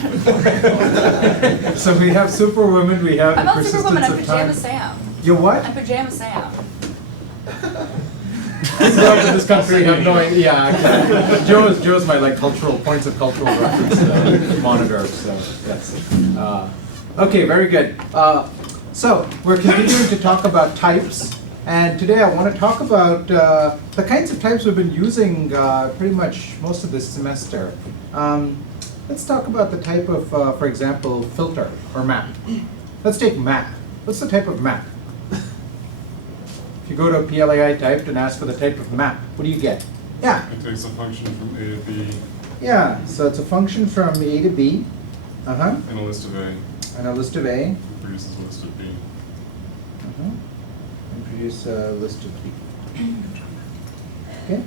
So we have Superwoman, we have I'm the not Superwoman, I'm persistence of Pajama time. Sam. You're what? I'm Pajama Sam. Throughout in this country have no idea. Yeah, exactly. Joe's my like cultural points of cultural reference monitor. So that's okay. Very good. So we're continuing to talk about types, and today I want to talk about the kinds of types we've been using pretty much most of this semester. Let's talk about the type of, for example, filter or map. Let's take map. What's the type of map? If you go to a PLAI typed and ask for the type of map, what do you get? Yeah. It takes a function from A to B. Yeah, so it's a function from A to B. Uh-huh. And a list of A. And a list of A. It produces a list of B. Uh-huh. And produce a list of B. Okay.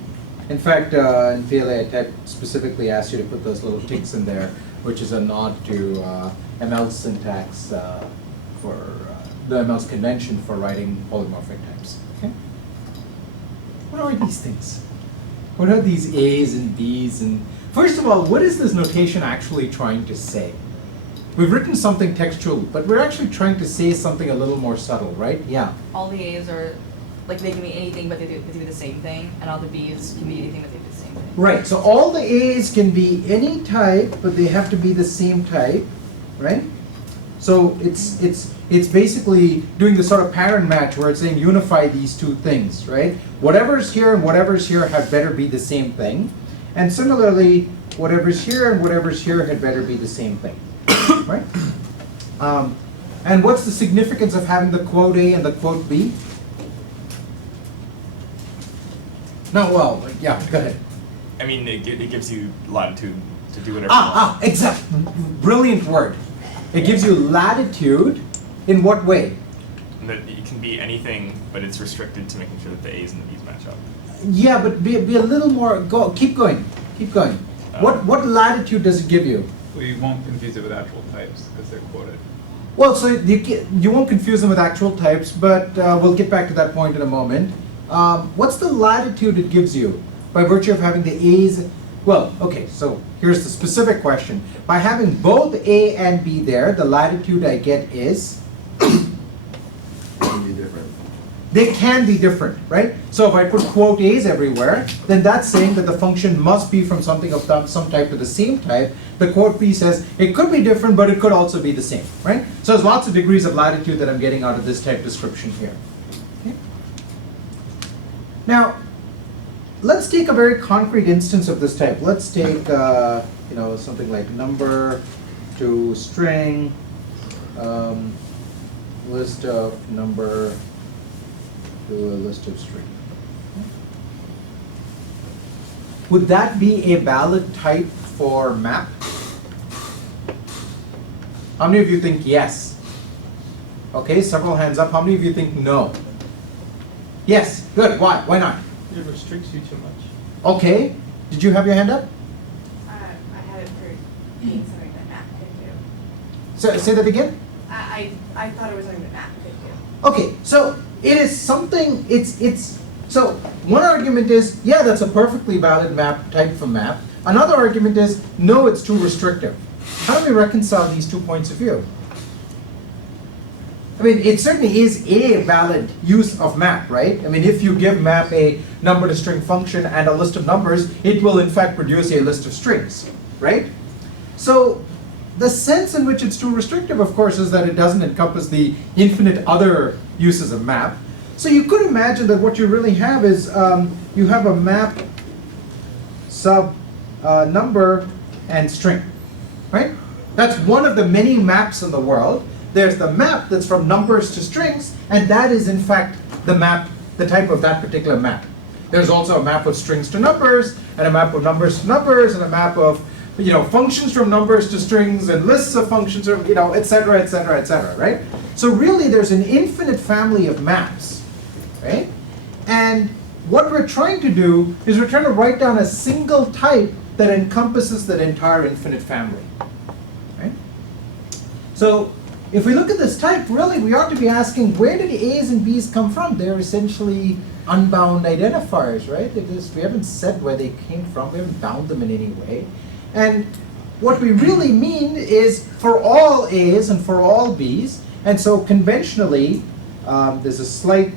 In fact, in PLAI type specifically asks you to put those little ticks in there, which is a nod to ML's syntax for the ML's convention for writing polymorphic types. Okay. What are these things? What are these A's and B's? And first of all, what is this notation actually trying to say? We've written something textual, but we're actually trying to say something a little more subtle, right? Yeah. All the A's are, like, they can be anything, but they do the same thing, and all the B's can be anything, but they do the same thing. Right, so all the A's can be any type, but they have to be the same type, right? So it's basically doing the sort of pattern match where it's saying unify these two things, right? Whatever's here and whatever's here had better be the same thing. And similarly, whatever's here and whatever's here had better be the same thing, right? And what's the significance of having the quote A and the quote B? No, well, yeah, go ahead. I mean, it gives you latitude to do whatever you want. Exactly. Brilliant word. It gives you latitude in what way? And that it can be anything, but it's restricted to making sure that the A's and the B's match up. Yeah, but be a little more, keep going. What latitude does it give you? Well, you won't confuse it with actual types because they're quoted. Well, so you won't confuse them with actual types, but we'll get back to that point in a moment. What's the latitude it gives you by virtue of having the A's? Well, okay, so here's the specific question. By having both A and B there, the latitude I get is? Can be different. They can be different, right? So if I put quote A's everywhere, then that's saying that the function must be from something of some type to the same type. The quote B says it could be different, but it could also be the same, right? So there's lots of degrees of latitude that I'm getting out of this type description here. Okay. Now, let's take a very concrete instance of this type. Let's take something like number to string, list of number to a list of string. Would that be a valid type for map? How many of you think yes? Okay, several hands up. How many of you think no? Yes, good. Why? Why not? It restricts you too much. Okay. Did you have your hand up? I had it for being something that map could do. So, say that again? I thought it was something that map could do. Okay, so it is something, so one argument is, yeah, that's a perfectly valid map type for map. Another argument is, no, it's too restrictive. How do we reconcile these 2 points of view? I mean, it certainly is a valid use of map, right? I mean, if you give map a number to string function and a list of numbers, it will in fact produce a list of strings, right? So the sense in which it's too restrictive, of course, is that it doesn't encompass the infinite other uses of map. So you could imagine that what you really have is you have a map sub number and string, right? That's one of the many maps in the world. There's the map that's from numbers to strings, and that is in fact the map, the type of that particular map. There's also a map of strings to numbers, and a map of numbers to numbers, and a map of functions from numbers to strings, and lists of functions, or et cetera, et cetera, et cetera, right? So really, there's an infinite family of maps, right? And what we're trying to do is we're trying to write down a single type that encompasses that entire infinite family, right? So if we look at this type, really, we ought to be asking, where did A's and B's come from? They're essentially unbound identifiers, right? We haven't said where they came from. We haven't bound them in any way. And what we really mean is for all A's and for all B's. And so conventionally, there's a slight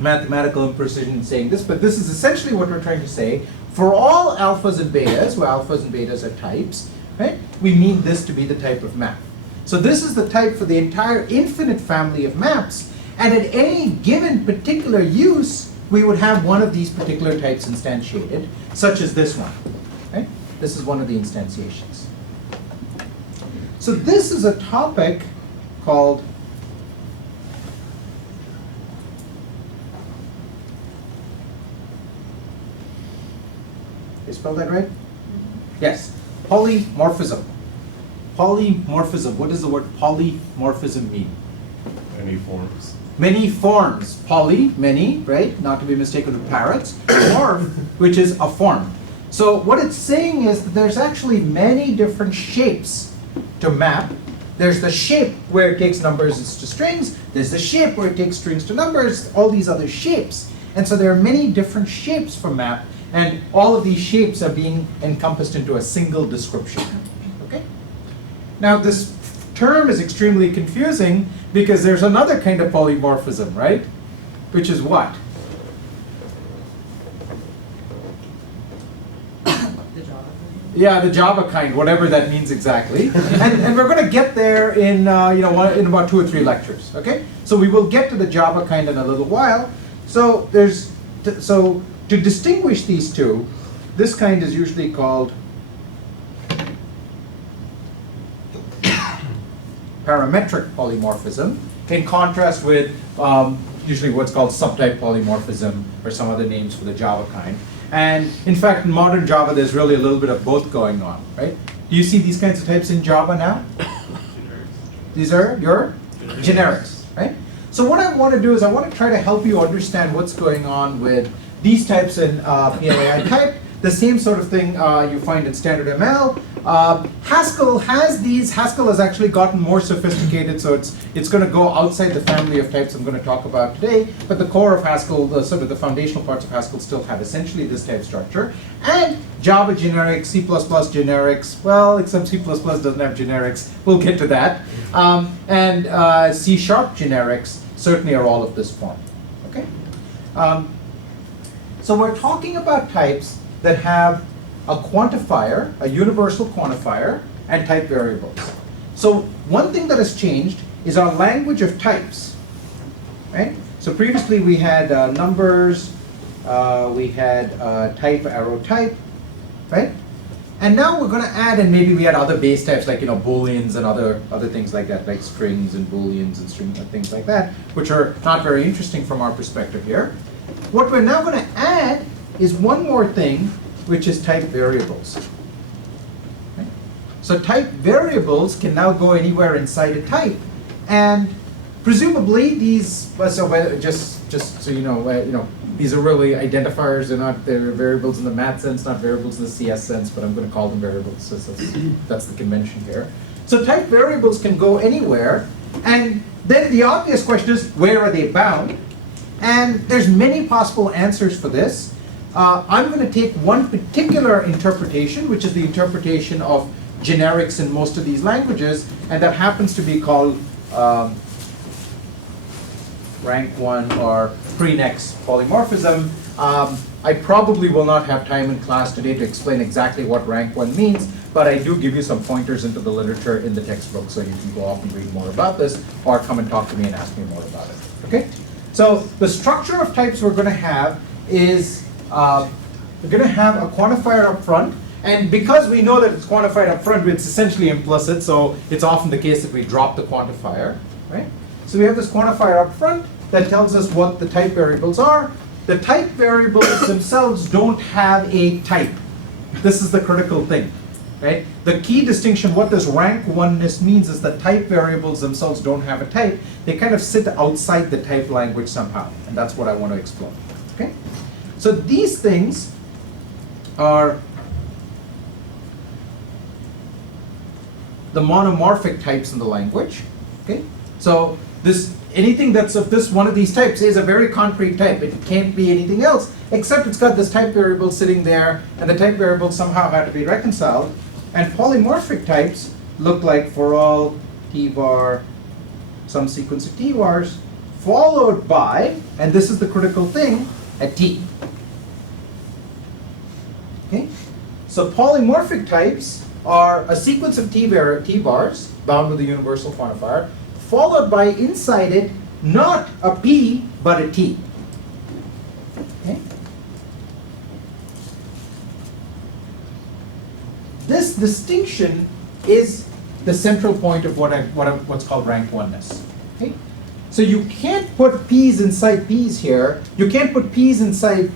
mathematical imprecision in saying this, but this is essentially what we're trying to say. For all alphas and betas, where alphas and betas are types, right, we mean this to be the type of map. So this is the type for the entire infinite family of maps, and at any given particular use, we would have one of these particular types instantiated, such as this one. Right? This is one of the instantiations. So this is a topic called you spell that right? Yes. Polymorphism. Polymorphism. What does the word polymorphism mean? Any forms. Many forms. Poly, many, right? Not to be mistaken with parrots. Morph, which is a form. So what it's saying is that there's actually many different shapes to map. There's the shape where it takes numbers to strings. There's the shape where it takes strings to numbers. All these other shapes. And so there are many different shapes for map. And all of these shapes are being encompassed into a single description. Okay? Now this term is extremely confusing because there's another kind of polymorphism, right? Which is what? The Java. Yeah, the Java kind, whatever that means exactly. and we're going to get there in in about 2 or 3 lectures. Okay? So we will get to the Java kind in a little while. So to distinguish these two, this kind is usually called parametric polymorphism, in contrast with usually what's called subtype polymorphism or some other names for the Java kind. And in fact, in modern Java, there's really a little bit of both going on, right? Do you see these kinds of types in Java now? These are your generics, right? So what I want to do is I want to try to help you understand what's going on with these types in PLAI type, the same sort of thing you find in standard ML. Haskell has these. Haskell has actually gotten more sophisticated, so it's going to go outside the family of types I'm going to talk about today. But the core of Haskell, sort of the foundational parts of Haskell, still have essentially this type structure. And Java generics, C++ generics, well, except C++ doesn't have generics. We'll get to that. And C# generics certainly are all of this form. Okay. So we're talking about types that have a quantifier, a universal quantifier, and type variables. So one thing that has changed is our language of types. Right? So previously we had numbers, we had type, arrow type, right? And now we're going to add, and maybe we had other base types like booleans and other things like that, like strings and booleans and strings and things like that, which are not very interesting from our perspective here. What we're now going to add is one more thing, which is type variables. Okay? So type variables can now go anywhere inside a type, and presumably these. Just so you know, these are really identifiers. They're variables in the math sense, not variables in the CS sense. But I'm going to call them variables. So that's the convention here. So type variables can go anywhere, and then the obvious question is, where are they bound? And there's many possible answers for this. I'm going to take one particular interpretation, which is the interpretation of generics in most of these languages, and that happens to be called rank 1 or pre-next polymorphism. I probably will not have time in class today to explain exactly what rank 1 means, but I do give you some pointers into the literature in the textbook, so you can go off and read more about this, or come and talk to me and ask me more about it. Okay? So the structure of types we're going to have is we're going to have a quantifier up front, and because we know that it's quantified up front, it's essentially implicit, so it's often the case that we drop the quantifier, right? So we have this quantifier up front that tells us what the type variables are. The type variables themselves don't have a type. This is the critical thing, right? The key distinction, what this rank 1-ness means, is that type variables themselves don't have a type. They kind of sit outside the type language somehow, and that's what I want to explore. Okay? So these things are the monomorphic types in the language. Okay? So This, anything that's of this one of these types is a very concrete type. It can't be anything else, except it's got this type variable sitting there, and the type variable somehow had to be reconciled. And polymorphic types look like for all t bar, some sequence of t bars, followed by, and this is the critical thing, a t. Okay? So polymorphic types are a sequence of t bars bound with a universal quantifier, followed by inside it not a p but a t. Okay? This distinction is the central point of what's called rank oneness. Okay? So you can't put p's inside p's here. You can't put p's inside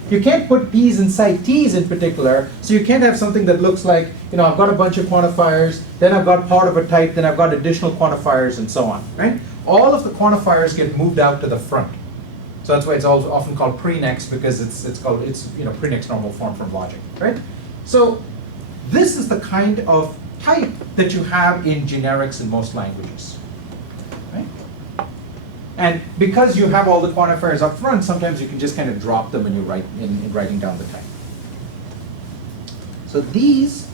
t's in particular. So you can't have something that looks like, I've got a bunch of quantifiers, then I've got part of a type, then I've got additional quantifiers and so on, right? All of the quantifiers get moved out to the front. So that's why it's often called prenex, because it's prenex normal form from logic, right? So this is the kind of type that you have in generics in most languages, right? And because you have all the quantifiers up front, sometimes you can just kind of drop them when you write in writing down the type. So these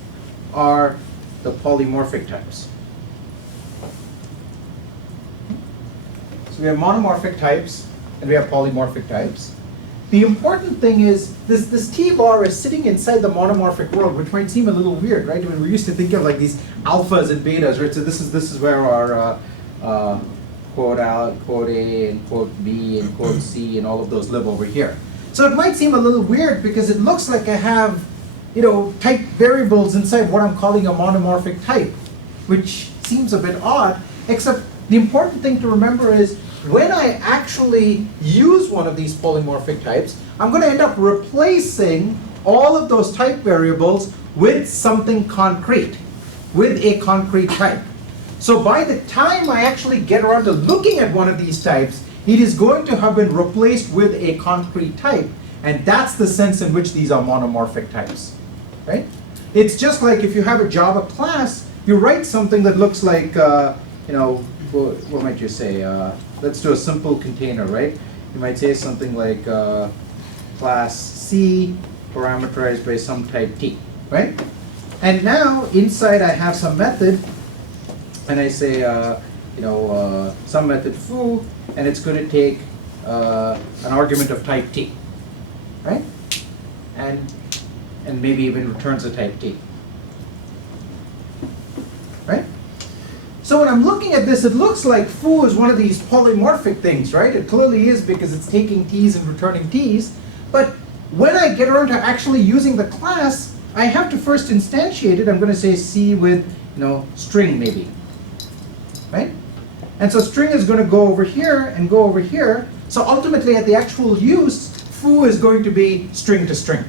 are the polymorphic types. So we have monomorphic types and we have polymorphic types. The important thing is this t bar is sitting inside the monomorphic world, which might seem a little weird, right? I mean, we used to think of like these alphas and betas, right? So this is where our quote A and quote B and quote C and all of those live over here. So it might seem a little weird because it looks like I have, type variables inside what I'm calling a monomorphic type, which seems a bit odd, except the important thing to remember is when I actually use one of these polymorphic types, I'm going to end up replacing all of those type variables with something concrete, with a concrete type. So by the time I actually get around to looking at one of these types, it is going to have been replaced with a concrete type. And that's the sense in which these are monomorphic types, right? It's just like if you have a Java class, you write something that looks like, what might you say? Let's do a simple container, right? You might say something like class C parameterized by some type T, right? And now inside I have some method, and I say, some method foo, and it's going to take an argument of type T, right? And maybe even returns a type T, right? So when I'm looking at this, it looks like foo is one of these polymorphic things, right? It clearly is because it's taking t's and returning t's. But when I get around to actually using the class, I have to first instantiate it. I'm going to say C with, string maybe, right? And so string is going to go over here and go over here. So ultimately at the actual use, foo is going to be string to string,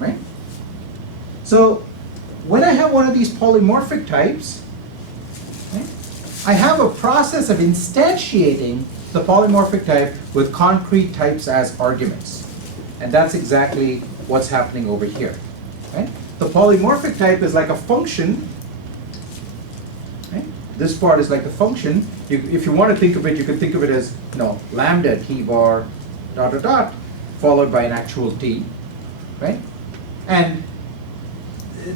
right? So when I have one of these polymorphic types, I have a process of instantiating the polymorphic type with concrete types as arguments. And that's exactly what's happening over here, right? The polymorphic type is like a function, right? This part is like the function. If you want to think of it, you could think of it as, lambda t bar dot dot dot followed by an actual t, right? And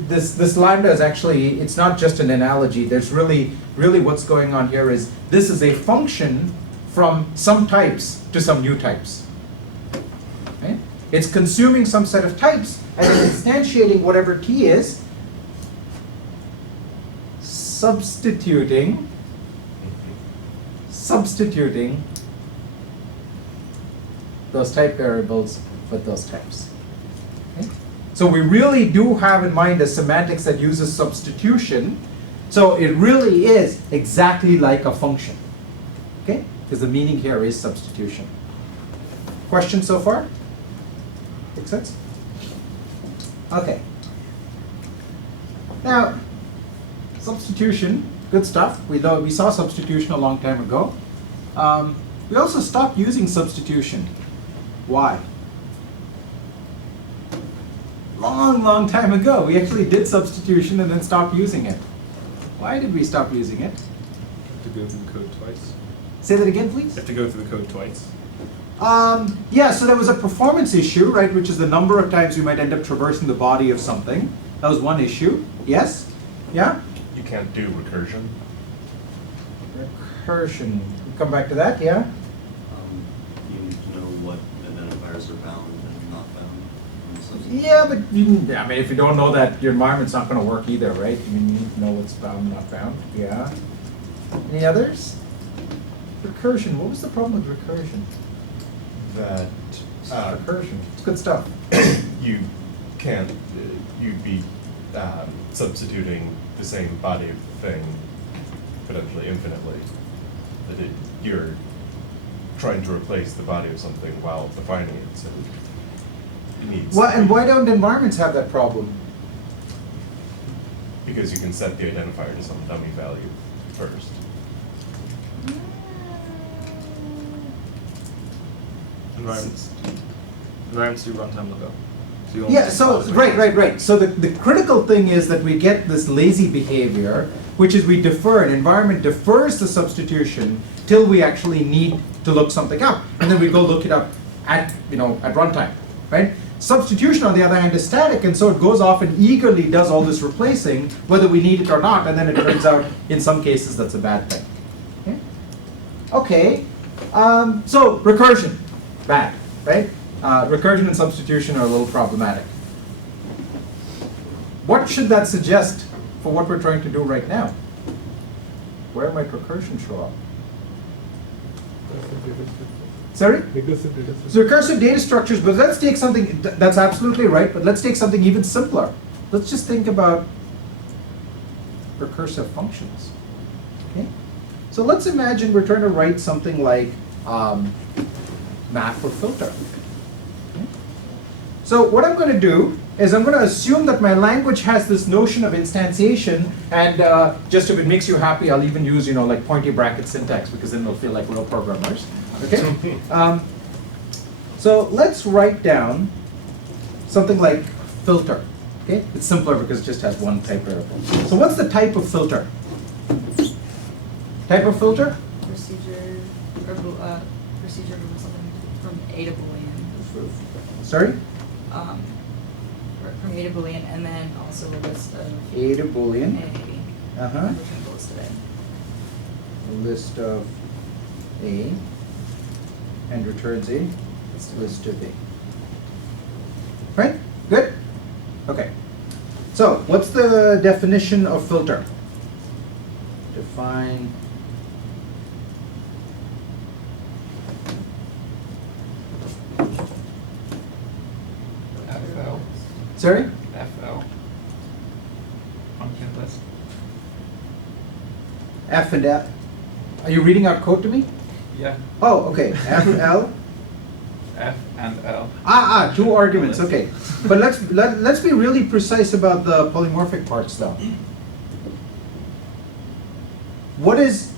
this lambda is actually, it's not just an analogy. There's really what's going on here is this is a function from some types to some new types. Right? It's consuming some set of types and then instantiating whatever t is, substituting those type variables with those types. Okay? So we really do have in mind a semantics that uses substitution. So it really is exactly like a function, okay? Because the meaning here is substitution. Questions so far? Make sense? Okay. Now, substitution, good stuff. We saw substitution a long time ago. We also stopped using substitution. Why? Long time ago, we actually did substitution and then stopped using it. Why did we stop using it? To go through code twice. Say that again, You please. have to go through the code twice. Yeah, so there was a performance issue, right, which is the number of times you might end up traversing the body of something. That was one issue. Yes? Yeah? You can't do recursion. Recursion. Come back to that, yeah? You need to know what identifiers are bound and not bound. and such. Yeah, but I mean, if you don't know that, your environment's not going to work either, right? I mean, you need to know what's bound, not bound. Yeah. Any others? Recursion. What was the problem with recursion? That Recursion. It's good stuff. you can't, you'd be substituting the same body of the thing potentially infinitely. That you're trying to replace the body of something while defining it, so it needs. Well, and why don't environments have that problem? Because you can set the identifier to some dummy value first. Environments do runtime lookup. So you only Yeah, take so, positive right. ones. So the critical thing is that we get this lazy behavior, which is we defer, an environment defers the substitution till we actually need to look something up. And then we go look it up at runtime, right? Substitution, on the other hand, is static, and so it goes off and eagerly does all this replacing, whether we need it or not, and then it turns out, in some cases, that's a bad thing. Okay, so recursion, bad, right? Recursion and substitution are a little problematic. What should that suggest for what we're trying to do right now? Where might recursion show up? Sorry? So recursive data structures, but let's take something, that's absolutely right, but let's take something even simpler. Let's just think about recursive functions. Okay? So let's imagine we're trying to write something like map or filter. Okay? So what I'm going to do is I'm going to assume that my language has this notion of instantiation, and just if it makes you happy, I'll even use like pointy bracket syntax, because then it'll feel like real programmers. Okay? So let's write down something like filter. Okay? It's simpler because it just has one type variable. So what's the type of filter? Type of filter? Procedure, or procedure or something from A to Boolean. Sorry? From A to Boolean, and then also a list of A to Boolean. A. Uh-huh. I'm looking at the list today. A list of A. And returns a list of A. Right? Good? Okay. So, what's the definition of filter? Define. FL. Sorry? FL. Function list. F and F. Are you reading out code to me? Yeah. Oh, okay. F, L. F and L. Two arguments. Okay. But let's be really precise about the polymorphic parts, though. What is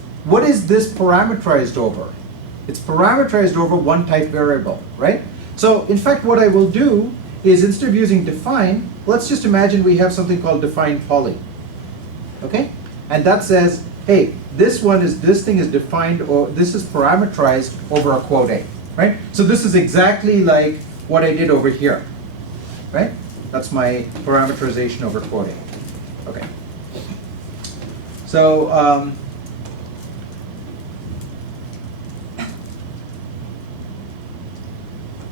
this parameterized over? It's parameterized over one type variable, right? So in fact, what I will do is, instead of using define, let's just imagine we have something called define poly. Okay? And that says, hey, this thing is defined, or this is parameterized over a quote A, right? So this is exactly like what I did over here, right? That's my parameterization over quote A. Okay. So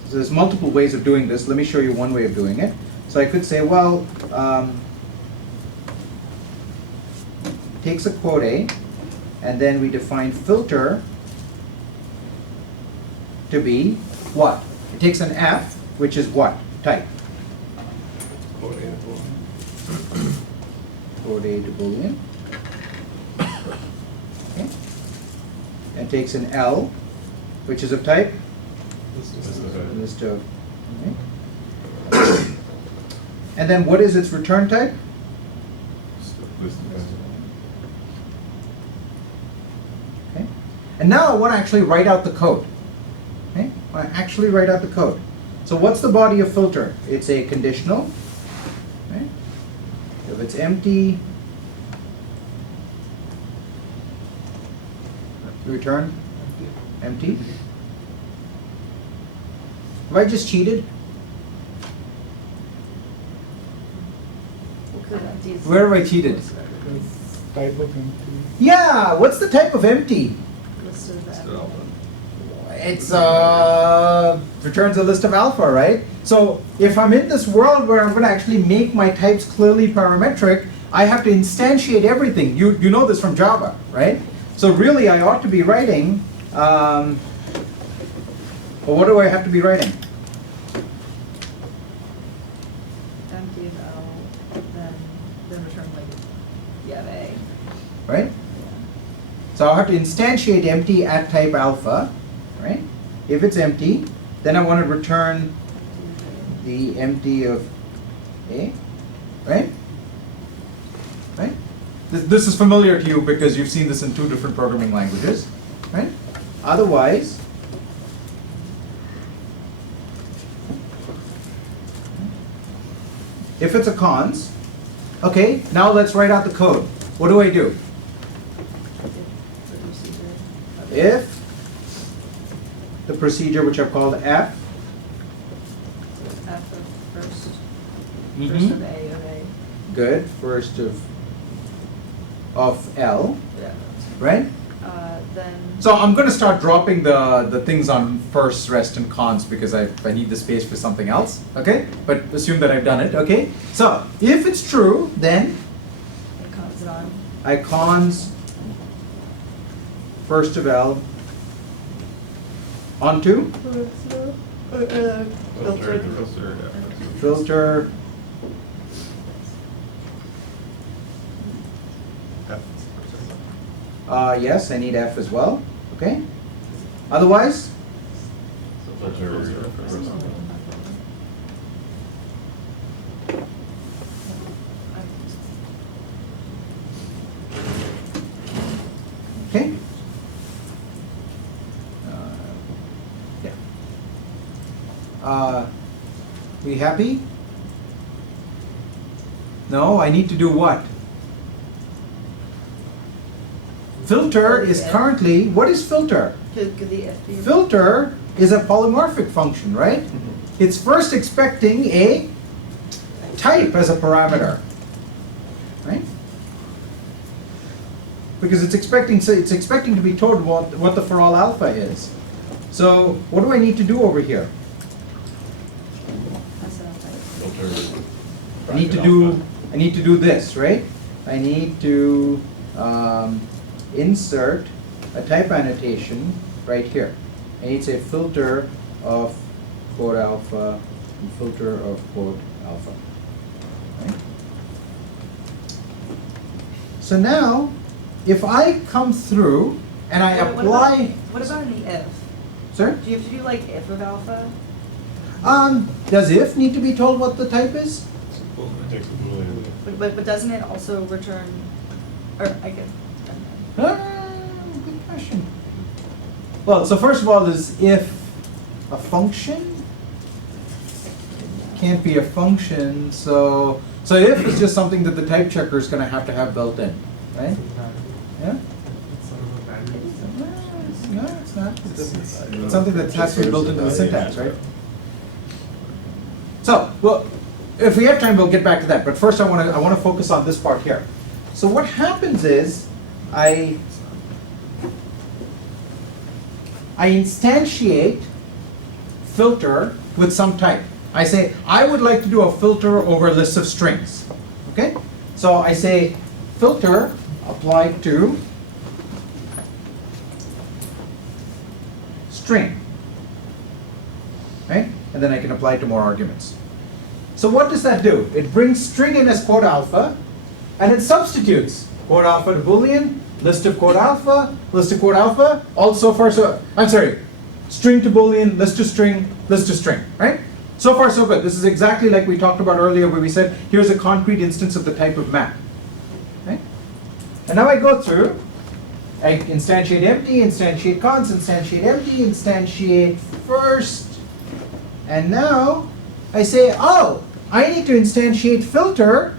so there's multiple ways of doing this. Let me show you one way of doing it. So I could say, well, takes a quote A, and then we define filter to be what? It takes an F, which is what type? Quote A to Boolean. Quote A to Boolean. Okay. And takes an L, which is of type? List of. Okay. And then what is its return type? Okay. And now I want to actually write out the code. Okay. I want to actually write out the code. So what's the body of filter? It's a conditional. Right? If it's empty, return empty. Have I just cheated? Because empty is. Where have I cheated? Type of empty. Yeah, what's the type of empty? List of List of everything. alpha. It's returns a list of alpha, right? So if I'm in this world where I'm going to actually make my types clearly parametric, I have to instantiate everything. You know this from Java, right? So really, I ought to be writing. Well, what do I have to be writing? Empty of L, then return like you have A. Right? So I'll have to instantiate empty at type alpha, right? If it's empty, then I want to return the empty of A, right? Right? This is familiar to you because you've seen this in 2 different programming languages, right? Otherwise, if it's a cons, okay, now let's write out the code. What do I do? If the procedure which I've called F, F of first. Mhm. First of A of A. good, first of L, Yeah. right? Then. So I'm going to start dropping the things on first, rest, and cons because I need the space for something else, okay? But assume that I've done it, okay? So if it's true, then And cons it on. I cons first of L onto Filter, yeah. filter yes, I need F as well, okay? Otherwise, okay? Yeah. We happy? No, I need to do what? Filter is currently, what is filter? Could the F be? Filter is a polymorphic function, right? It's first expecting a type as a parameter, right? Because it's expecting to be told what the for all alpha is. So what do I need to do over here? That's enough. Filter. I need to do this, right? I need to insert a type annotation right here. I need to say filter of quote alpha and filter of quote alpha. Right? So now, if I come through and I apply, What about in the if? sir, Do you have to do like if of alpha? does if need to be told what the type is? Takes a Boolean. But doesn't it also return, or I guess. Good question. Well, so first of all is if a function can't be a function, so if is just something that the type checker is going to have built in, right? Yeah? No, it's not. It's something that has to be built into the syntax, right? So, well, if we have time, we'll get back to that. But first, I want to focus on this part here. So what happens is I instantiate filter with some type. I say, I would like to do a filter over a list of strings. Okay? So I say, filter applied to string. Right? And then I can apply it to more arguments. So what does that do? It brings string in as quote alpha, and it substitutes quote alpha to Boolean, list of quote alpha, list of quote alpha, all so far so, I'm sorry, string to Boolean, list to string, right? So far so good. This is exactly like we talked about earlier where we said, here's a concrete instance of the type of map. Okay? And now I go through, I instantiate empty, instantiate cons, instantiate empty, instantiate first, and now I say, oh, I need to instantiate filter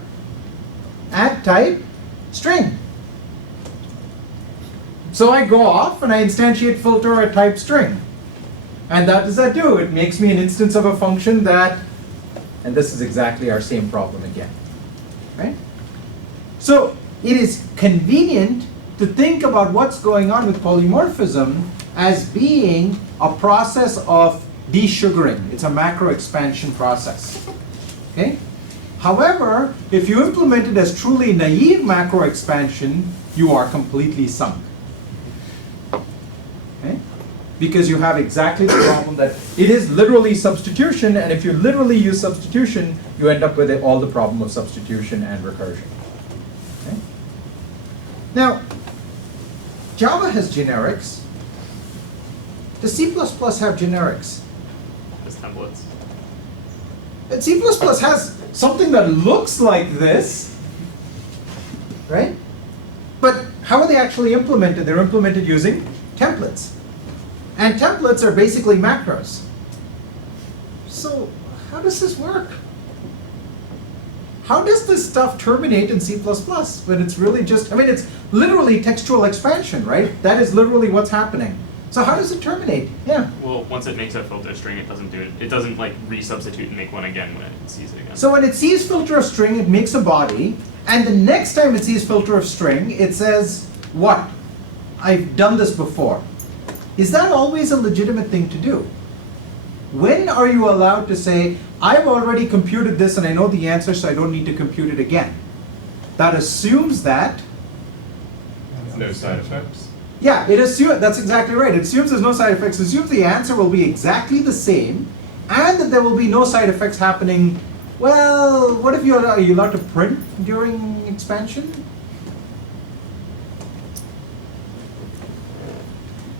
at type string. So I go off and I instantiate filter a type string. And that does that do? It makes me an instance of a function that, and this is exactly our same problem again, right? So it is convenient to think about what's going on with polymorphism as being a process of desugaring. It's a macro expansion process, okay? However, if you implement it as truly naive macro expansion, you are completely sunk. Okay? Because you have exactly the problem that it is literally substitution, and if you literally use substitution, you end up with all the problem of substitution and recursion. Okay? Now, Java has generics. Does C++ have generics? As templates. And C++ has something that looks like this, right? But how are they actually implemented? They're implemented using templates. And templates are basically macros. So how does this work? How does this stuff terminate in C++ when it's really just, I mean, it's literally textual expansion, right? That is literally what's happening. So how does it terminate? Yeah. Well, once it makes a filter string, it doesn't do it. It doesn't like resubstitute and make one again when it sees it again. So when it sees filter of string, it makes a body, and the next time it sees filter of string, it says, what? I've done this before. Is that always a legitimate thing to do? When are you allowed to say, I've already computed this and I know the answer, so I don't need to compute it again? That assumes that. No side effects? Yeah, it assumes, that's exactly right. It assumes there's no side effects. It assumes the answer will be exactly the same, and that there will be no side effects happening. Well, what if are you allowed to print during expansion?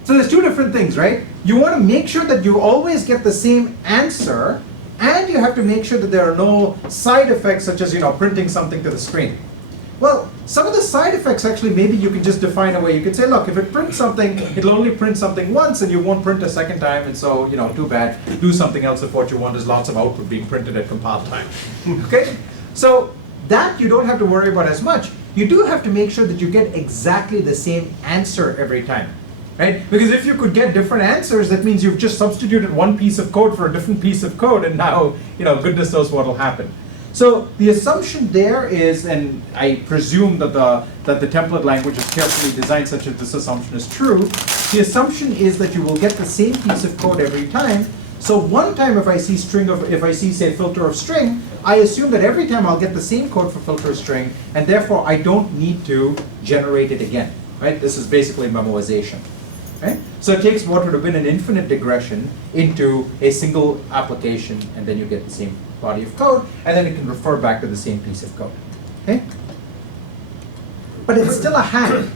So there's two different things, right? You want to make sure that you always get the same answer, and you have to make sure that there are no side effects, such as, printing something to the screen. Well, some of the side effects actually, maybe you can just define a way. You could say, look, if it prints something, it'll only print something once, and you won't print a second time, and so, too bad. Do something else if what you want is lots of output being printed at compile time. Okay? So that you don't have to worry about as much. You do have to make sure that you get exactly the same answer every time. Right? Because if you could get different answers, that means you've just substituted one piece of code for a different piece of code, and now, goodness knows what will happen. So the assumption there is, and I presume that the template language is carefully designed such that this assumption is true, the assumption is that you will get the same piece of code every time. So one time if I see say filter of string, I assume that every time I'll get the same code for filter of string, and therefore I don't need to generate it again. Right? This is basically memoization. Right? So it takes what would have been an infinite digression into a single application, and then you get the same body of code, and then it can refer back to the same piece of code. Okay? But it's still a hack.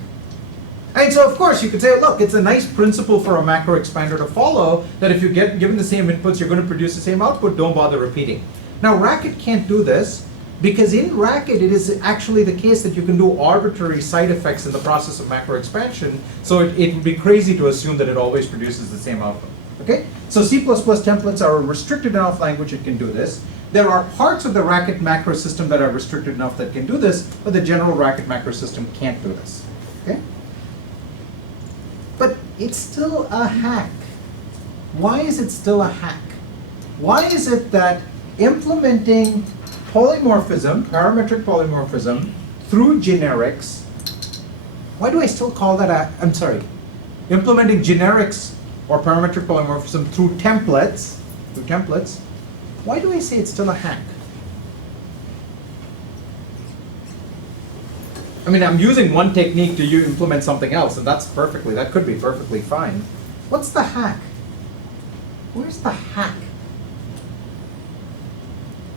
And so of course you could say, look, it's a nice principle for a macro expander to follow, that if you get given the same inputs, you're going to produce the same output, don't bother repeating. Now Racket can't do this, because in Racket, it is actually the case that you can do arbitrary side effects in the process of macro expansion, so it would be crazy to assume that it always produces the same output. Okay? So C++ templates are a restricted enough language it can do this. There are parts of the Racket macro system that are restricted enough that can do this, but the general Racket macro system can't do this. Okay? But it's still a hack. Why is it still a hack? Why is it that implementing polymorphism, parametric polymorphism, through generics, why do I still call that implementing generics or parametric polymorphism through templates, why do I say it's still a hack? I mean, I'm using one technique to implement something else, and that could be perfectly fine. What's the hack? Where's the hack?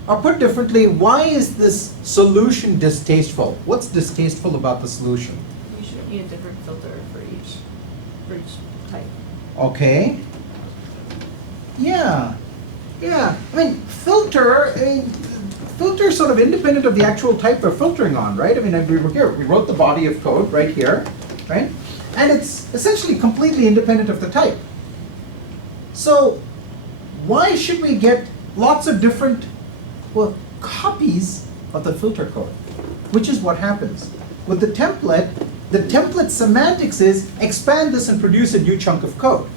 Or put differently, why is this solution distasteful? What's distasteful about the solution? You should need a different filter for each type. Okay. Yeah. I mean, filter is sort of independent of the actual type we're filtering on, right? I mean, we wrote the body of code right here, right? And it's essentially completely independent of the type. So why should we get lots of different copies of the filter code, which is what happens. With the template, The template semantics is expand this and produce a new chunk of code.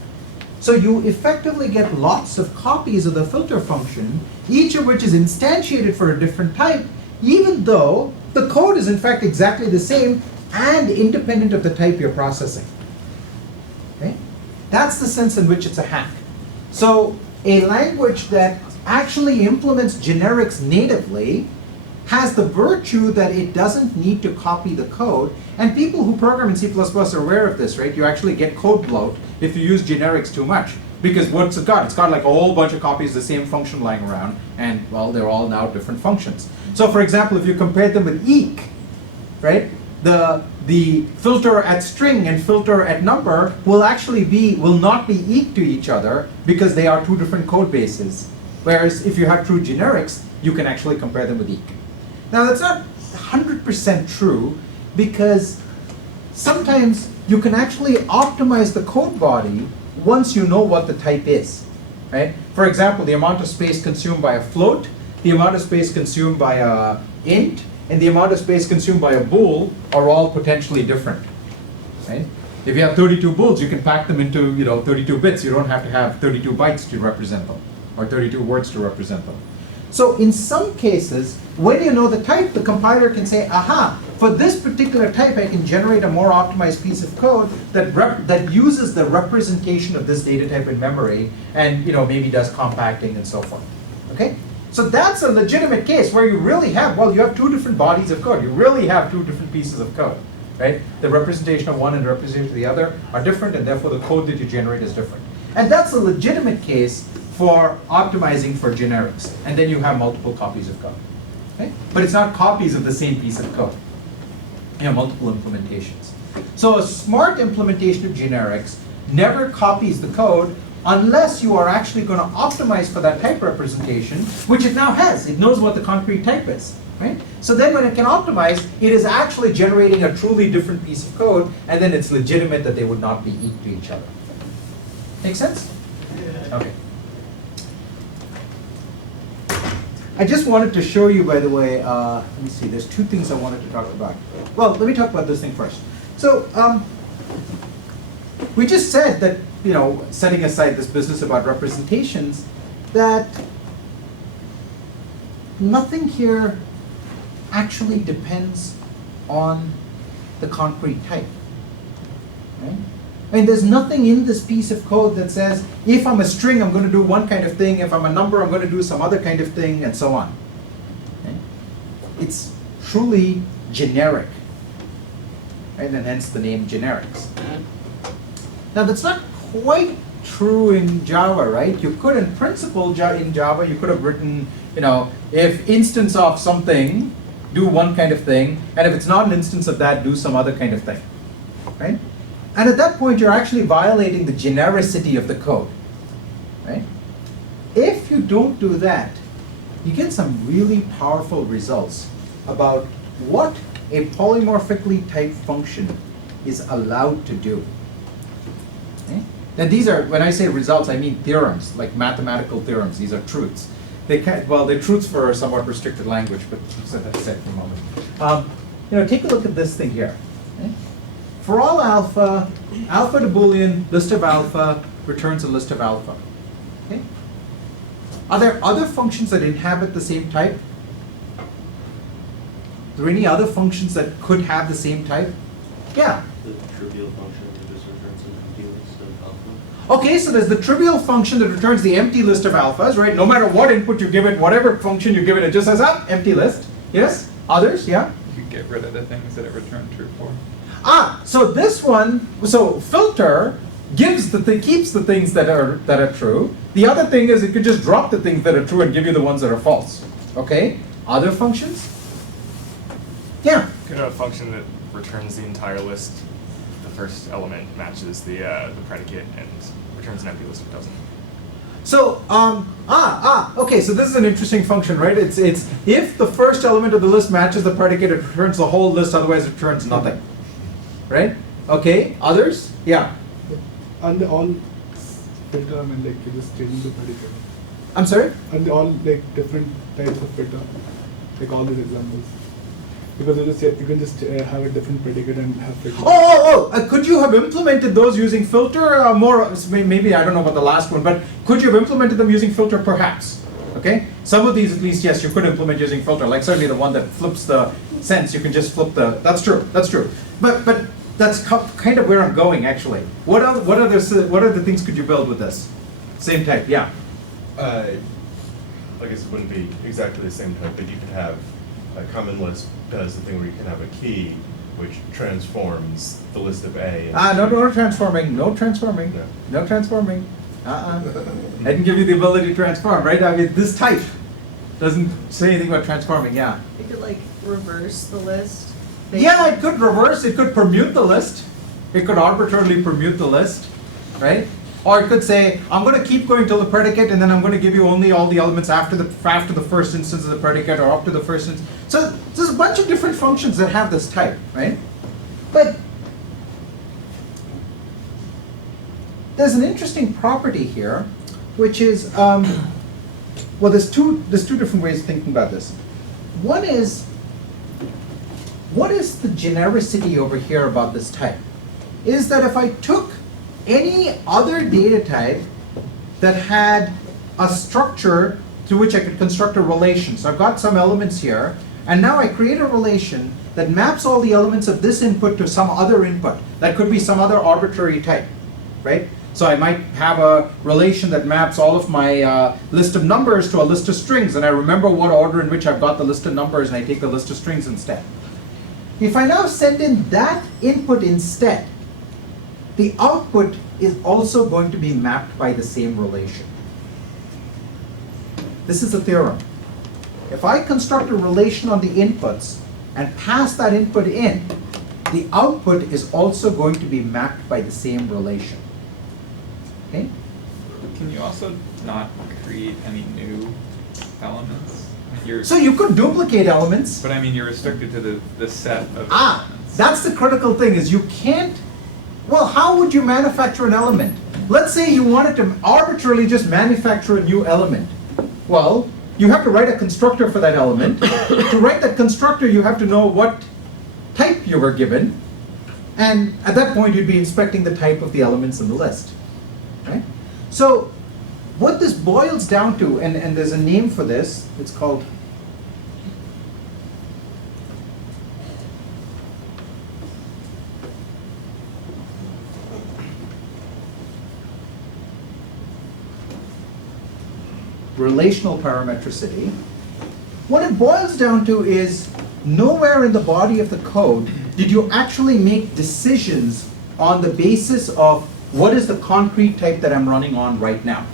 So you effectively get lots of copies of the filter function, each of which is instantiated for a different type, even though the code is in fact exactly the same and independent of the type you're processing. Okay? That's the sense in which it's a hack. So a language that actually implements generics natively has the virtue that it doesn't need to copy the code. And people who program in C++ are aware of this, right? You actually get code bloat if you use generics too much. Because what's it got? It's got like a whole bunch of copies of the same function lying around, and well, they're all now different functions. So for example, if you compare them with eq, right? The filter at string and filter at number will not be eq to each other because they are two different code bases. Whereas if you have true generics, you can actually compare them with eq. Now that's not 100% true because sometimes you can actually optimize the code body once you know what the type is, right? For example, the amount of space consumed by a float, the amount of space consumed by a int, and the amount of space consumed by a bool are all potentially different, right? If you have 32 bools, you can pack them into 32 bits. You don't have to have 32 bytes to represent them, or 32 words to represent them. So in some cases, when you know the type, the compiler can say, aha, for this particular type, I can generate a more optimized piece of code that uses the representation of this data type in memory and maybe does compacting and so forth. Okay? So that's a legitimate case where you really have, you have two different bodies of code. You really have two different pieces of code, right? The representation of one and the representation of the other are different, and therefore the code that you generate is different. And that's a legitimate case for optimizing for generics. And then you have multiple copies of code. Okay? But it's not copies of the same piece of code. You have multiple implementations. So a smart implementation of generics never copies the code unless you are actually going to optimize for that type representation, which it now has. It knows what the concrete type is. Right? So then when it can optimize, it is actually generating a truly different piece of code, and then it's legitimate that they would not be equal to each other. Make sense? Yeah. Okay. I just wanted to show you, by the way, let me see, there's two things I wanted to talk about. Well, let me talk about this thing first. So we just said that, setting aside this business about representations, that nothing here actually depends on the concrete type. Right? I mean, there's nothing in this piece of code that says, if I'm a string, I'm going to do one kind of thing. If I'm a number, I'm going to do some other kind of thing, and so on. Okay? It's truly generic, right? And hence the name generics. Now, that's not quite true in Java, right? You could, in principle, in Java, you could have written, if instance of something, do one kind of thing, and if it's not an instance of that, do some other kind of thing, right? And at that point, you're actually violating the genericity of the code, right? If you don't do that, you get some really powerful results about what a polymorphically typed function is allowed to do. Okay? And these are, when I say results, I mean theorems, like mathematical theorems. These are truths. They're truths for a somewhat restricted language, but set that aside for a moment. Take a look at this thing here. Okay? For all alpha, alpha to Boolean, list of alpha returns a list of alpha. Okay? Are there other functions that inhabit the same type? Are there any other functions that could have the same type? Yeah. The trivial function that just returns an empty list of alpha. Okay, so there's the trivial function that returns the empty list of alphas, right? No matter what input you give it, whatever function you give it, it just says, empty list. Yes? Others? Yeah? You get rid of the things that it returned true for. So this one, so filter keeps the things that are true. The other thing is it could just drop the things that are true and give you the ones that are false. Okay? Other functions? Yeah. Could have a function that returns the entire list. The first element matches the predicate and returns an empty list if it doesn't. So, okay, so this is an interesting function, right? It's if the first element of the list matches the predicate, it returns the whole list, otherwise it returns nothing. Right? Okay, others? Yeah. And all filter, I mean, you just changing the predicate. I'm sorry? And all different types of filter, all these examples. Because you can just have a different predicate and have it. Could you have implemented those using filter? Maybe, I don't know about the last one, but could you have implemented them using filter? Perhaps. Okay? Some of these, at least, yes, you could implement using filter. Like certainly the one that flips the sense, you can just flip the. That's true. That's true. But that's kind of where I'm going, actually. What other things could you build with this? Same type, yeah. I guess it wouldn't be exactly the same type, but you could have a common list does the thing where you can have a key which transforms the list of A. No transforming. No. Transforming. I didn't give you the ability to transform, right? I mean, this type doesn't say anything about transforming, yeah. You could like reverse the list. Yeah, it could reverse, it could permute the list. It could arbitrarily permute the list, right? Or it could say, I'm going to keep going till the predicate, and then I'm going to give you only all the elements after the first instance of the predicate, or up to the first instance. So there's a bunch of different functions that have this type, right? But there's an interesting property here, which is, well, there's two different ways of thinking about this. One is, what is the genericity over here about this type? Is that if I took any other data type that had a structure to which I could construct a relation. So I've got some elements here, and now I create a relation that maps all the elements of this input to some other input. That could be some other arbitrary type, right? So I might have a relation that maps all of my list of numbers to a list of strings, and I remember what order in which I've got the list of numbers, and I take the list of strings instead. If I now send in that input instead, the output is also going to be mapped by the same relation. This is a theorem. If I construct a relation on the inputs and pass that input in, the output is also going to be mapped by the same relation. Okay? Can you also not create any new elements? So you could duplicate elements. But I mean, you're restricted to the set of elements. That's the critical thing, is you can't. Well, how would you manufacture an element? Let's say you wanted to arbitrarily just manufacture a new element. Well, you have to write a constructor for that element. To write that constructor, you have to know what type you were given. And at that point, you'd be inspecting the type of the elements in the list. Right? So what this boils down to, and there's a name for this, it's called relational parametricity. What it boils down to is nowhere in the body of the code did you actually make decisions on the basis of what is the concrete type that I'm running on right now.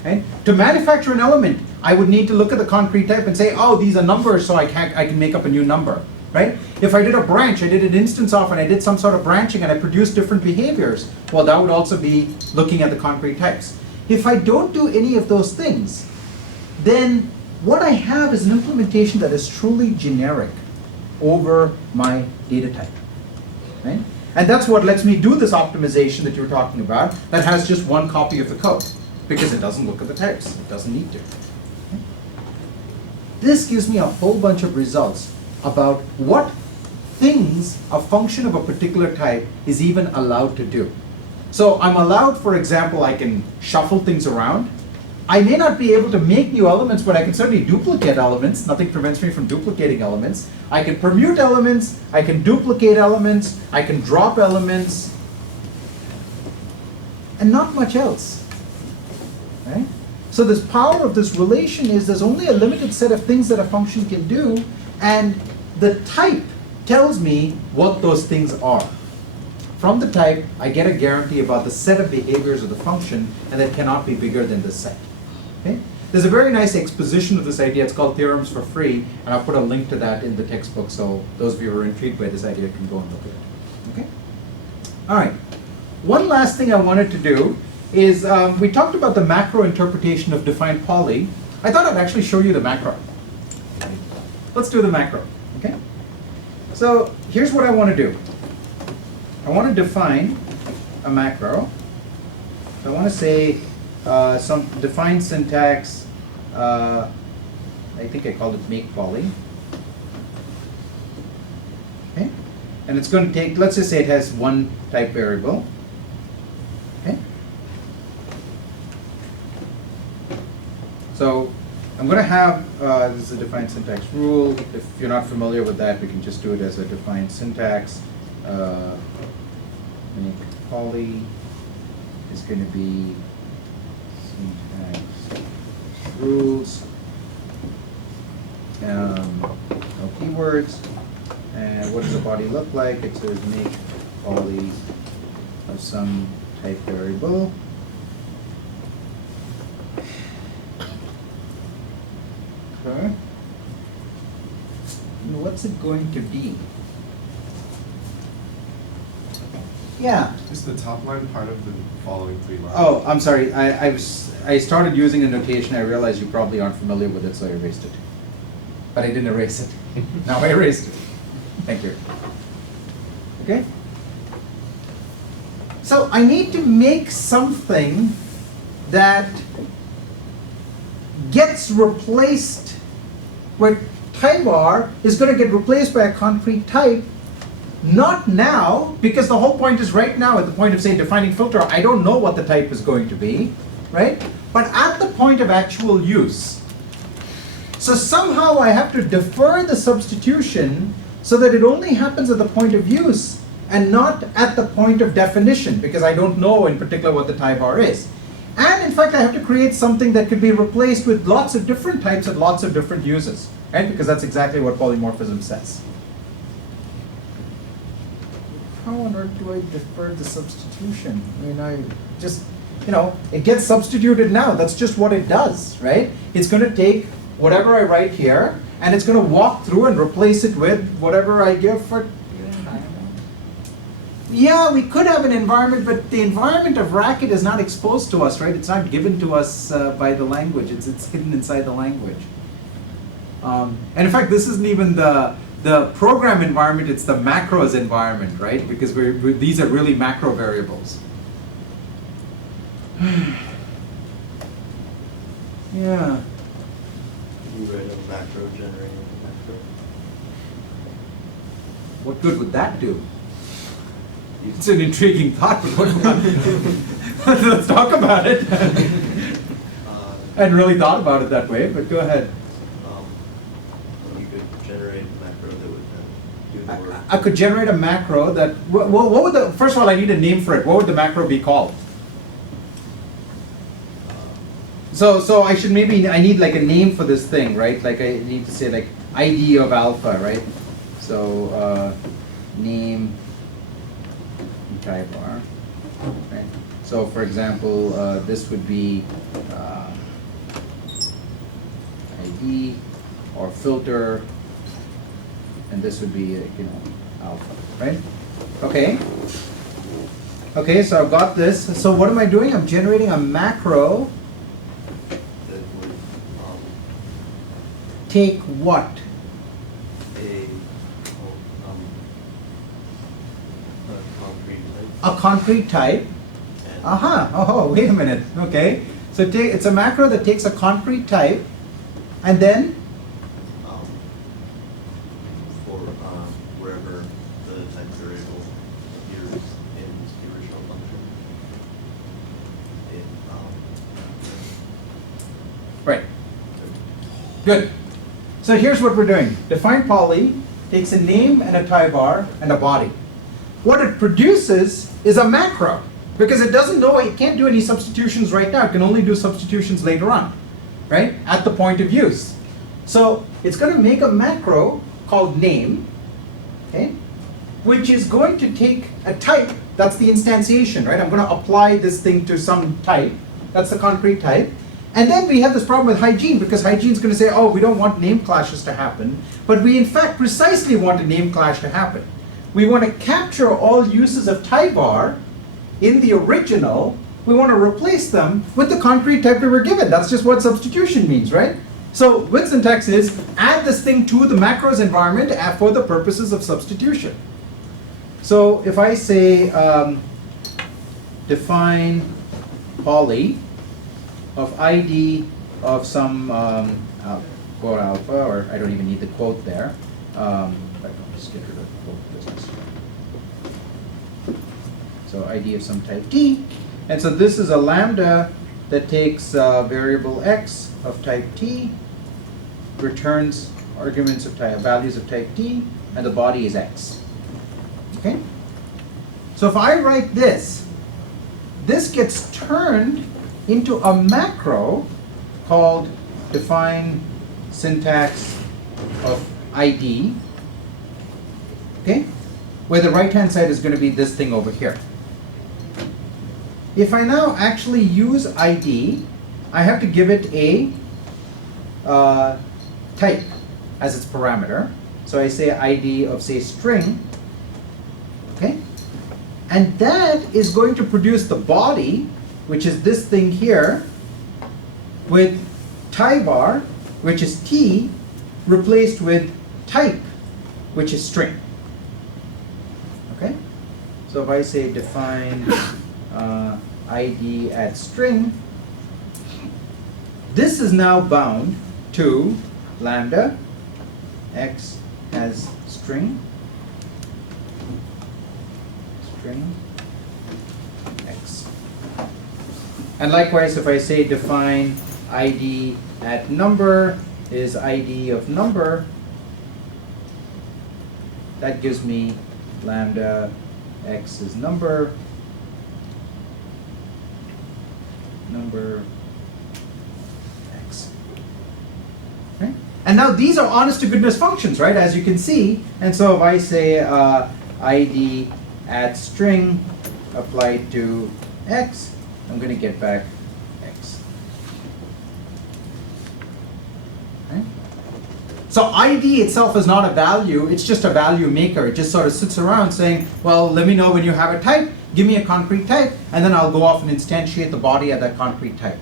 Okay? To manufacture an element, I would need to look at the concrete type and say, oh, these are numbers, so I can make up a new number. Right? If I did a branch, I did an instance of, and I did some sort of branching, and I produced different behaviors, well, that would also be looking at the concrete types. If I don't do any of those things, then what I have is an implementation that is truly generic over my data type. Right? And that's what lets me do this optimization that you're talking about that has just one copy of the code, because it doesn't look at the types. It doesn't need to. Okay? This gives me a whole bunch of results about what things a function of a particular type is even allowed to do. So I'm allowed, for example, I can shuffle things around. I may not be able to make new elements, but I can certainly duplicate elements. Nothing prevents me from duplicating elements. I can permute elements, I can duplicate elements, I can drop elements, and not much else. Right? So this power of this relation is there's only a limited set of things that a function can do, and the type tells me what those things are. From the type, I get a guarantee about the set of behaviors of the function, and that cannot be bigger than this set. Okay? There's a very nice exposition of this idea. It's called Theorems for Free, and I'll put a link to that in the textbook, so those of you who are intrigued by this idea can go and look at it. Okay? All right. One last thing I wanted to do is we talked about the macro interpretation of defined poly. I thought I'd actually show you the macro. Let's do the macro. Okay? So here's what I want to do. I want to define a macro. I want to say some defined syntax. I think I called it make poly. and it's going to take, let's just say it has one type variable. Okay. So I'm going to have, this is a defined syntax rule. If you're not familiar with that, we can just do it as a defined syntax. Make poly is going to be syntax rules, no keywords. And what does the body look like? It says make poly of some type variable. Okay. And what's it going to be? Yeah. Is the top line part of the following 3 lines? Oh, I'm sorry. I started using a notation. I realized you probably aren't familiar with it, so I erased it. But I didn't erase it. Now I erased it. Thank you. Okay? So I need to make something that gets replaced, where type R is going to get replaced by a concrete type. Not now, because the whole point is right now at the point of, say, defining filter, I don't know what the type is going to be, right? But at the point of actual use. So somehow I have to defer the substitution so that it only happens at the point of use and not at the point of definition, because I don't know in particular what the type R is. And in fact, I have to create something that could be replaced with lots of different types at lots of different uses, right? Because that's exactly what polymorphism says. How on earth do I defer the substitution? I mean, I just, it gets substituted now. That's just what it does, right? It's going to take whatever I write here, and it's going to walk through and replace it with whatever I give for. Yeah, we could have an environment, but the environment of Racket is not exposed to us, right? It's not given to us by the language. It's hidden inside the language. And in fact, this isn't even the program environment, it's the macros environment, right? Because these are really macro variables. Yeah. You write a macro generating a macro. What good would that do? It's an intriguing thought, but let's talk about it. I hadn't really thought about it that way, but go ahead. You could generate a macro that would then do the work. I could generate a macro that, what would the, first of all, I need a name for it. What would the macro be called? So I should I need like a name for this thing, right? Like I need to say like ID of alpha, right? So name type R, right? So for example, this would be ID or filter, and this would be alpha, right? Okay. Okay, so I've got this. So what am I doing? I'm generating a macro. That would Take what? a concrete type. A concrete type. And Oh, wait a minute. Okay. So it's a macro that takes a concrete type, and then for wherever the type variable appears in the original function, it right. Good. So here's what we're doing. Define poly takes a name and a type R and a body. What it produces is a macro, because it doesn't know, it can't do any substitutions right now. It can only do substitutions later on, right? At the point of use. So it's going to make a macro called name, okay, which is going to take a type. That's the instantiation, right? I'm going to apply this thing to some type. That's the concrete type. And then we have this problem with hygiene, because hygiene is going to say, oh, we don't want name clashes to happen. But we in fact precisely want a name clash to happen. We want to capture all uses of type R in the original. We want to replace them with the concrete type we were given. That's just what substitution means, right? So with syntax is add this thing to the macros environment for the purposes of substitution. So if I say define poly of ID of some quote alpha, or I don't even need the quote there. But I'll just get rid of quote business. So ID of some type t. And so this is a lambda that takes variable x of type t, returns arguments of type, values of type t, and the body is x. Okay? So if I write this, this gets turned into a macro called define syntax of ID, okay? Where the right-hand side is going to be this thing over here. If I now actually use ID, I have to give it a type as its parameter. So I say ID of, say, string, okay? And that is going to produce the body, which is this thing here, with tybar, which is t, replaced with type, which is string. Okay? So if I say define ID at string, this is now bound to lambda x as string x. And likewise, if I say define ID at number is ID of number, that gives me lambda x is number x. Okay? And now these are honest to goodness functions, right? As you can see. And so if I say ID at string applied to x, I'm going to get back x. Okay? So ID itself is not a value, it's just a value maker. It just sort of sits around saying, well, let me know when you have a type, give me a concrete type, and then I'll go off and instantiate the body at that concrete type.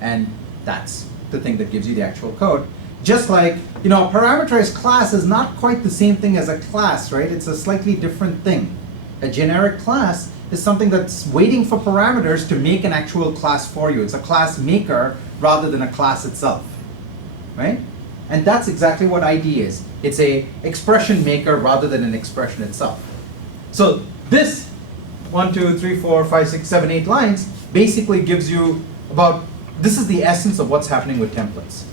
And that's the thing that gives you the actual code. Just like, you know, a parameterized class is not quite the same thing as a class, right? It's a slightly different thing. A generic class is something that's waiting for parameters to make an actual class for you. It's a class maker rather than a class itself, right? And that's exactly what ID is. It's a expression maker rather than an expression itself. So this 1, 2, 3, 4, 5, 6, 7, 8 lines basically gives you about, this is the essence of what's happening with templates.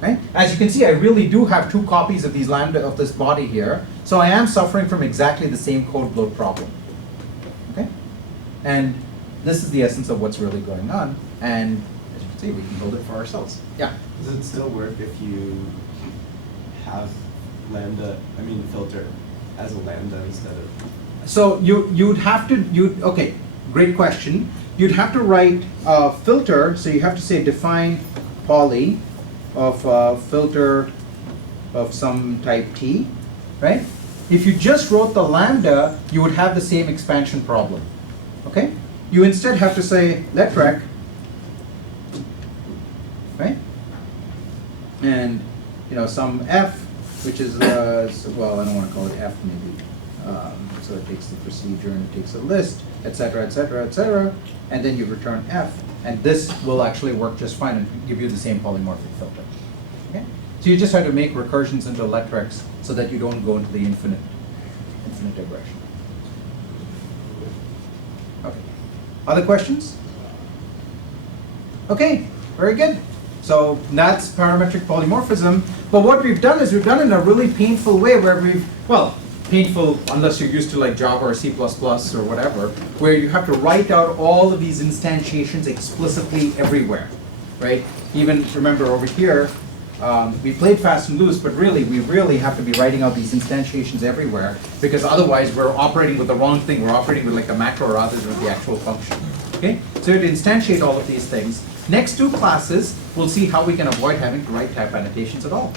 Right? As you can see, I really do have 2 copies of these lambda of this body here, so I am suffering from exactly the same code bloat problem. Okay? And this is the essence of what's really going on, and as you can see, we can build it for ourselves. Yeah? Does it still work if you have lambda, filter as a lambda instead of? So you'd have to, okay, great question. You'd have to write a filter, so you have to say define poly of filter of some type t, right? If you just wrote the lambda, you would have the same expansion problem, okay? You instead have to say letrec, right? And, you know, some f, which is, well, I don't want to call it f maybe. So it takes the procedure and it takes a list, et cetera, et cetera, et cetera, and then you return f, and this will actually work just fine and give you the same polymorphic filter. Okay? So you just have to make recursions into letrecs so that you don't go into the infinite digression. Okay. Other questions? Okay, very good. So that's parametric polymorphism. But what we've done is we've done it in a really painful way where we've, well, painful unless you're used to like Java or C++ or whatever, where you have to write out all of these instantiations explicitly everywhere, right? Even remember over here, we played fast and loose, but really, we really have to be writing out these instantiations everywhere because otherwise we're operating with the wrong thing. We're operating with like a macro rather than the actual function, okay? So you have to instantiate all of these things. Next 2 classes, we'll see how we can avoid having to write type annotations at all.